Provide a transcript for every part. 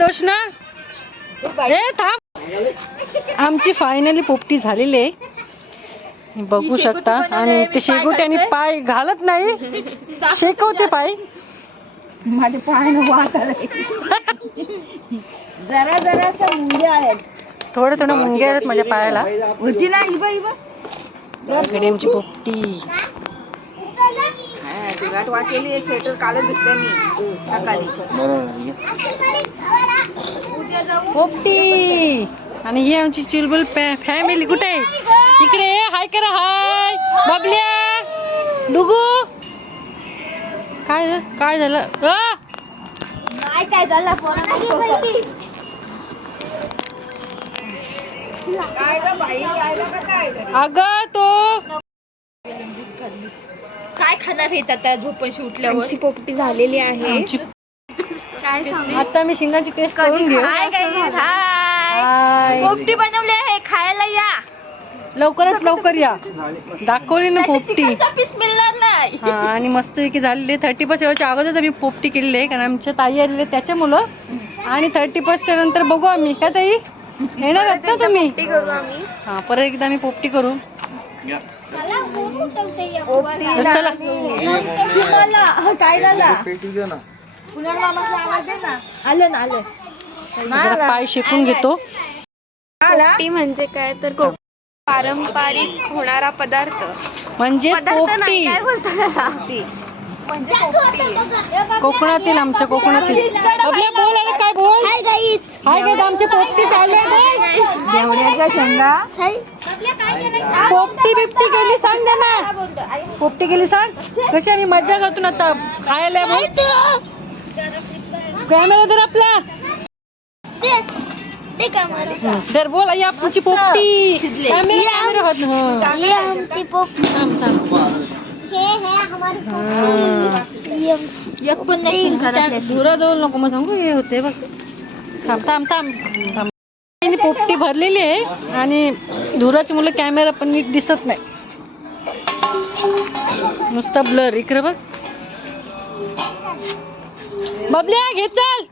रोशना हे थांब. आमची फायनली पोपटी झालेली आहे, बघू शकता. आणि ते शेकोट्याने पाय घालत नाही, शेकवते पाय. माझे पाय वाहत आले. जरा जराशा मुंग्या आहेत, थोडे थोडे मुंग्या आहेत माझ्या पायाला. होती ना इबा इबा आमची पोपटी गाठ वाचलेली. एक स्वेटर कालच घेतलं मी सकाळी. पोपटी. आणि ही आमची चिलबुल फॅमिली. कुठे आहे? इकडे हाय करा. हाय बबल्या, डुगू. काय काय झालं? काय झालं? अगं तो काय खाणार आहे त्या झोपेशी उठल्यावर? पोपटी झालेली आहे. काय सांगू आता मी शिंगाची टेस्ट करून घेऊ. पोपटी बनवली आहे, खायला या. लवकरात लवकर या. दाखवली ना पोपटी. पीस मिळणार नाही. हा, आणि मस्तपैकी झालेली. 30% अगोदरच आम्ही पोपटी केलेली आहे, कारण आमच्या ताई आलेले त्याच्यामुळं. आणि 30% नंतर बघू आम्ही. का ताई येणार आहात का तुम्ही? हा, परत एकदा आम्ही पोपटी करू. चला. काय झालं? आलं ना आलं. जरा पाय शेकून घेतो. पोपटी म्हणजे काय तर पारंपरिक होणारा पदार्थ म्हणजे पोपटी. कोकणातील, आमच्या कोकणातील. आपल्या बोल अरे काय बोल. हाय गाईज, आमची पोपटी चालू आहे. देवड्याच्या शेंगा. पोपटी बिपटी गेली सांग ना. पोपटी गेली सांग. कशी आम्ही मजा करतो ना आता खायला. कॅमेरा तर आपला दर बोल. आई आमची पोपटी. कॅमेरा होत धुरा जाऊ नको मग सांगू. हे होते बघ. थांब थांब थांब थांब. पोपटी भरलेली आहे आणि धुराची मुलं कॅमेरा पण नीट दिसत नाही, नुसता ब्लर. इकडे बघ. बबल्या घे चल.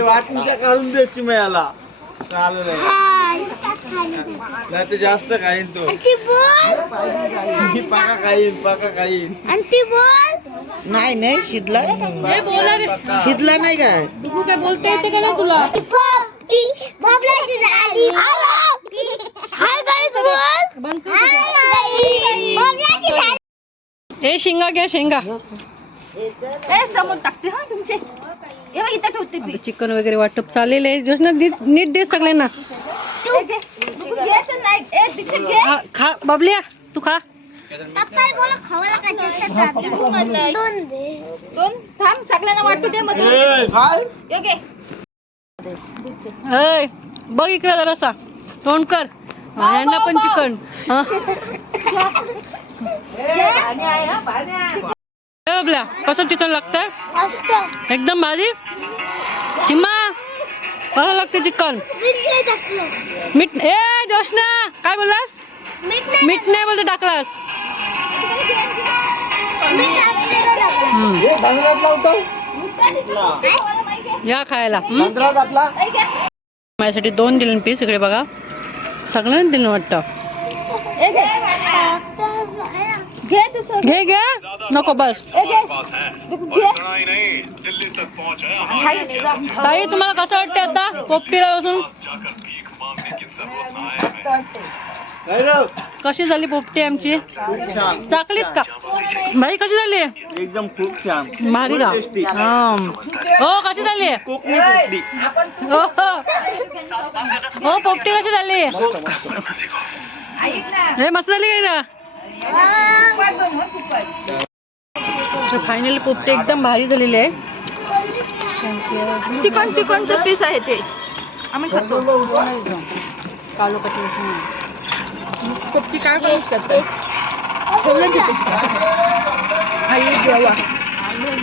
वाटणीच्या काढून द्यायची मिळाला चालू नाही तर जास्त खाईन तो. पाका खाईन. नाही नाही शिजला. शिजला नाही काय? डुगू काय बोलता येते का नाही तुला? हे शेंगा घ्या, शेंगा. समोर टाकते हा तुमचे. इथं ठेवते. चिकन वगैरे वाटप चाललेलं आहे. जोशना नीट दे सगळ्यांना. खा बाबल्या, तू खा. थांब, सगळ्यांना वाटू दे. बघ इकडे जरासा तोंड कर. यांना पण चिकन. बाबल्या कसं चिकन लागतंय? एकदम भारी. चिम्मा कसं लागतं चिकन? मीठ. ए जोशना काय बोललास? मीठ नाही बोलते टाकलास. या खायला. माझ्यासाठी 2 दिले पीस. इकडे बघा, सगळ्यांना दिलं वाटतं. घे घे नको बस. ताई तुम्हाला कसं वाटतं आता पोपटीला बसून? कशी झाली पोपटी आमची? चाकलीत का भाई? कशी झाली? एकदम खूप छान, भारी का? हो कशी झाली? हो पोपटी कशी झाली? हे मस्त झाली काय ना? फायनली पोपटी एकदम भारी झालेली आहे. चिकनचं पीस आहे ते आम्ही खातो. कालो पोपटी काय करूच करते.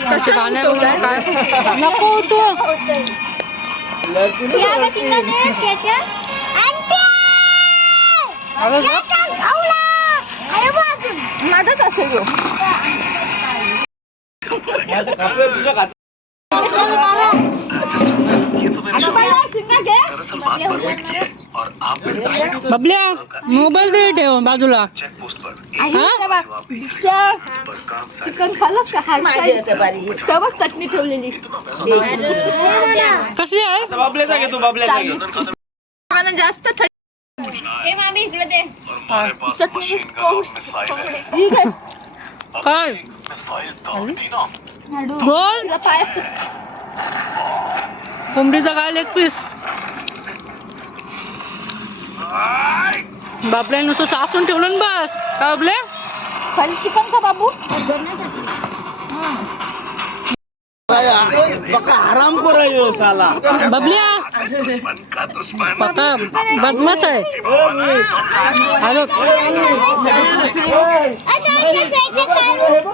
कसे पाण्यावर काय नको तू. चालेल का? माझाच असेल ह्यो. माझं कापलं तुझं खात. बबल्या मोबाईल दे ठेव बाजूला. चिकन खाल्लंस का? तेव्हा चटणी ठेवलेली. कशी आहे? बाबल्याचा घे तू, बाबल्याचा घे. मला जास्त ए मामी इकडे दे. चटणी काय बोल? कोंबडीचा काय लेग पीस? बापल्या नुसतं सासून ठेवलं ना बस. काय बापले? खाली चिकन का बाबू? बका हराम करायो साला. बबल्या पक्का बदमाश आहे. हॅलो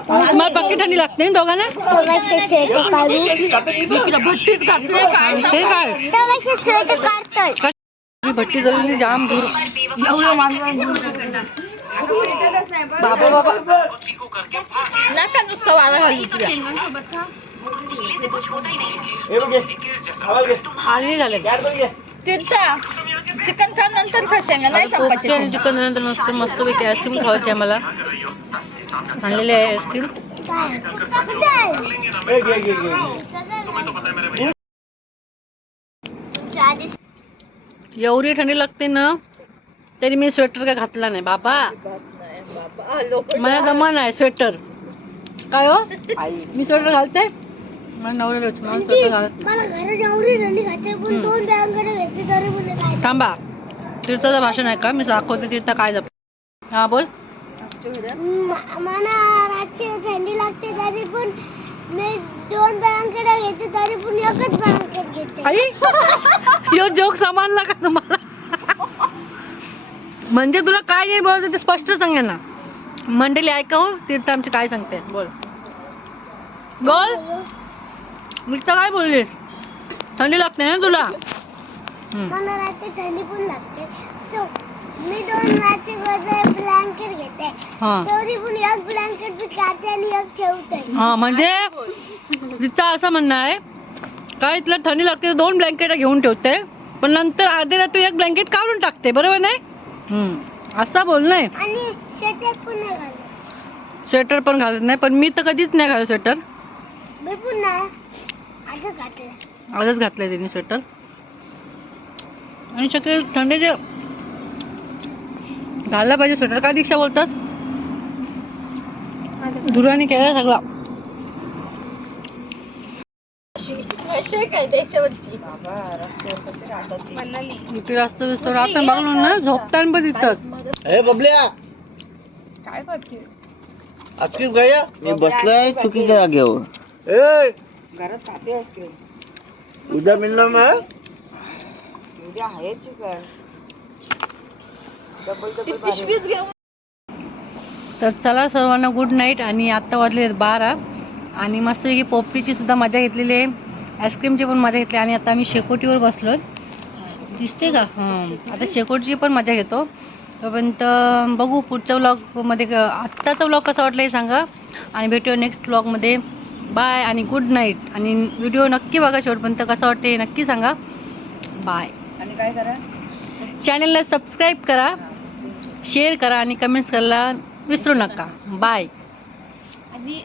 तुम्हाला पक्की थंडी लागते ना दोघांना? भट्टीच घातली काय? ते काय भट्टी जळली जाम दूर. बाबा बाबा नका नुसतं वाला घालू तुला. हे बघ घे. आवाज घे. आणि झाले तिथं चिकन खा नंतर खा शेंगा नाही संपायचे. चिकन नंतर मस्त मस्तपैकी आईस्क्रीम खावायची आहे मला. आणलेली आहे आईस्क्रीम. हे घे घे घे. एवढी थंडी लागते ना तरी मी स्वेटर काय घातला नाही बाबा. मला जमा नाही स्वेटर. काय हो मी स्वेटर घालते मला नवऱ्याला मला स्वेटर घालत नाही. थांबा तीर्थाचं भाषण आहे का? मी दाखवते तीर्थ काय जप. हा बोल. मला रातची थंडी लागते तरी पण मी 2 ब्लँकेट घेते तरी पण एकच ब्लँकेट घेते. आई यो जोक समजला का तुम्हाला? म्हणजे तुला काय नाही बोलायचं ते स्पष्ट सांग ना. मंडळी ऐका हो तीर्थ आमची काय सांगते. बोल बोल. मी तर काय बोललीस? थंडी लागते ना तुला? मला रात्री थंडी पण लागते मी 2 रातची ब्लँकेट घेते हा तरी पण एक ब्लँकेट मी काढते आणि एक ठेवते. हा म्हणजे तिचं असं म्हणणं आहे काय इथलं थंडी लागते 2 ब्लँकेट घेऊन ठेवते पण नंतर अर्धे रात्री एक ब्लँकेट काढून टाकते. बरोबर नाही? असं बोल नाही. आणि स्वेटर पण नाही घालत. स्वेटर पण घालत नाही पण मी तर कधीच नाही घालत स्वेटर. मी पण नाही आजच घातलं. आजच घातलंय तिने स्वेटर. आणि शक्य थंडीचे घालला पाहिजे स्वेटर. काय दीक्षा बोलतास? दुराने केलं सगळं. काय त्याच्यावरची इकडे रस्ता बिस्ता राहता बघलो ना झोपताना पण तिथंच. हे बबल्या काय करते? आईस्क्रीम खाया. मी बसलोय चुकीच्या जागेवर. ए घरात खाते आईस्क्रीम. उद्या मिळणार ना? उद्या आहे चिकन. पिशवीच घेऊन. तर चला सर्वांना गुड नाईट. आणि आत्ता वाजले 12 आणि मस्तपैकी पोपटीची सुद्धा मजा घेतलेली आहे. आईस्क्रीमची पण मजा घेतली आणि आता आम्ही शेकोटीवर बसलो. दिसते का? आता शेकोटीची पण मजा घेतो. तोपर्यंत बघू पुढच्या व्लॉगमध्ये आत्ताचा व्लॉग कसा वाटला हे सांगा आणि भेटूया नेक्स्ट व्लॉगमध्ये. बाय आणि गुड नाईट. आणि व्हिडिओ नक्की बघा शेवटपर्यंत. कसं वाटते हे नक्की सांगा. बाय. आणि काय करा? चॅनलला सबस्क्राईब करा, शेअर करा आणि कमेंट्स करायला विसरू नका. बाय. आणि